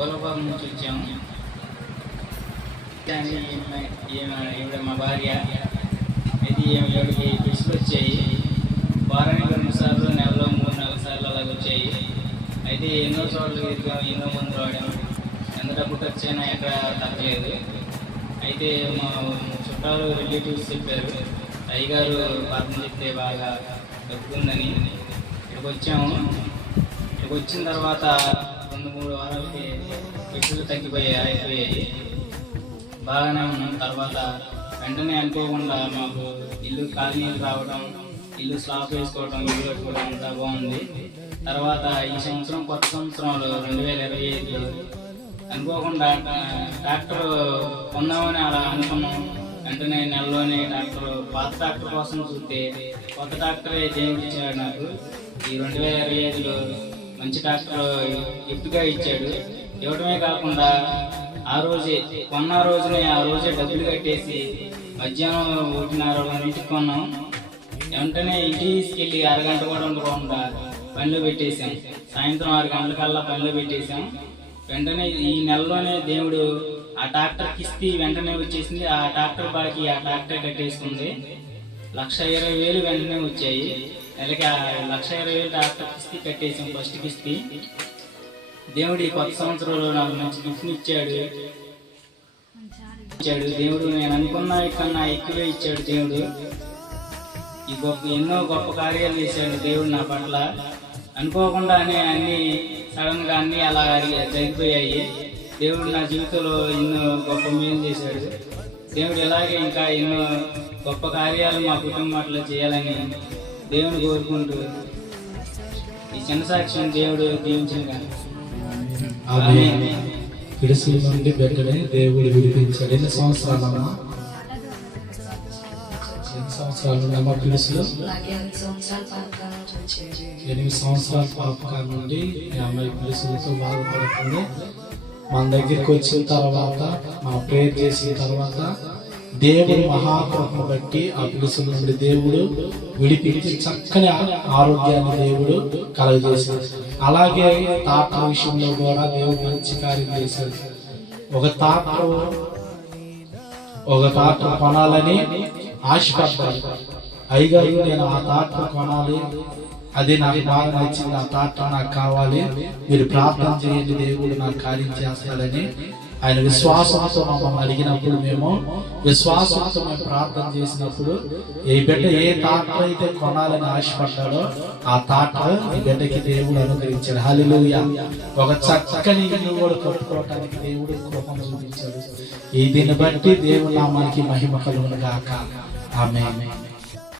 గోలపాలెం నుంచి వచ్చాము. ఈవిడ మా భార్య. అయితే ఈవిడికి ఫిష్లు వచ్చాయి. వారానికి 2 సార్లు, నెలలో 3-4 సార్లు అలాగ వచ్చాయి. అయితే ఎన్నో చోట్ల తిరిగాం, ఎన్నో మంది రావడం, ఎంత డబ్బు ఖర్చు అయినా ఎక్కడ తగ్గలేదు. అయితే మా చుట్టాలు రిలేటివ్స్ చెప్పారు, అయ్యగారు పాపం చెప్తే బాగా తగ్గుతుందని. ఇక్కడికి వచ్చాము. ఇక్కడికి వచ్చిన తర్వాత 2-3 వారాలకి ఫిష్లు అయిపోయాయి. బాగానే ఉన్నాం. తర్వాత వెంటనే అనుకోకుండా మాకు ఇల్లు కాలనీలు రావడం, ఇల్లు స్లాబ్ వేసుకోవడం, ఇల్లు కట్టుకోవడం అంతా బాగుంది. తర్వాత ఈ సంవత్సరం, కొత్త సంవత్సరంలో 2025 అనుకోకుండా ట్రాక్టర్ కొందామని అలా అనుకున్నాం. వెంటనే నెలలోనే ట్రాక్టర్, పాత ట్రాక్టర్ కోసం చూస్తే కొత్త ట్రాక్టరే దేవుడు ఇచ్చాడు నాకు. ఈ 2025లో మంచి ట్రాక్టర్ గిఫ్ట్గా ఇచ్చాడు. ఇవ్వడమే కాకుండా ఆ రోజే డబ్బులు కట్టేసి మధ్యాహ్నం 1:30 కొన్నాం. వెంటనే ఇంటికి తీసుకెళ్ళి అరగంట కూడా ఉండకుండా పనిలో పెట్టేశాం. సాయంత్రం 6 గంటలకల్లా పనిలో పెట్టేశాం. వెంటనే ఈ నెలలోనే దేవుడు ఆ ట్రాక్టర్ కిస్తీ వెంటనే వచ్చేసింది. ఆ ట్రాక్టర్ బాకీ ఆ ట్రాక్టర్ కట్టేసుకుంది. 1,20,000 వెంటనే వచ్చాయి. నెలకి 1,20,000 ట్రాక్టర్ కిస్తీ కట్టేసాం, ఫస్ట్ కిస్తీ. దేవుడు ఈ కొత్త సంవత్సరంలో నాకు మంచి గిఫ్ట్ని ఇచ్చాడు. దేవుడు నేను అనుకున్నా కన్నా ఎక్కువే ఇచ్చాడు. దేవుడు ఎన్నో గొప్ప కార్యాలు చేశాడు దేవుడు నా పట్ల. అనుకోకుండానే అన్ని సడన్ గా అన్ని అలా జరిగిపోయాయి. దేవుడు నా జీవితంలో ఎన్నో గొప్ప మేలు చేశాడు. దేవుడు ఇలాగే ఇంకా ఎన్నో గొప్ప కార్యాలు మా కుటుంబంలో చేయాలని దేవుని కోరుకుంటూ ఈ చిన్న సాక్ష్యం దేవుడు దీవించిన పిడుసుల నుండి బిడ్డని దేవుడు విడిపించాడు. ఎన్ని సంవత్సరాలమ్మా? 8 సంవత్సరాలు పిడుసులు. 8 సంవత్సరాల పాపకాల నుండి ఈ అమ్మాయి పిడుసులతో బాధపడుతుంది. మన దగ్గరికి వచ్చిన తర్వాత, మన ప్రేయర్ చేసిన తర్వాత దేవుడు మహాకృపను బట్టి ఆ పిడుసుల నుండి దేవుడు విడిపించి చక్కని ఆరోగ్యాన్ని దేవుడు కలుగజేశాడు. అలాగే తాత విషయంలో కూడా దేవుడు మంచి కార్యం చేశాడు. ఒక తాత కొనాలని ఆశపడ్డాడు. అయ్యగారు, నేను ఆ తాత కొనాలి, అది నాకు బాగా నచ్చింది, ఆ తాత నాకు కావాలి, మీరు ప్రార్థన చేయండి, దేవుడు నాకు కార్యం చేస్తాడని ఆయన విశ్వాసంతో మమ్మల్ని అడిగినప్పుడు, మేము విశ్వాసంతో మేము ప్రార్థన చేసినప్పుడు ఈ బిడ్డ ఏ తాట అయితే కొనాలని ఆశపడ్డాడో ఆ తాట ఈ బిడ్డకి దేవుడు అనుగ్రహించాడు. హల్లెలూయా. ఒక చక్కని ఇల్లు కూడా కట్టుకోవటానికి దేవుడు కృపను చూపించాడు. ఈ దీన్ని బట్టి దేవుడు నామానికి మహిమ కలుగును గాక. ఆమేన్.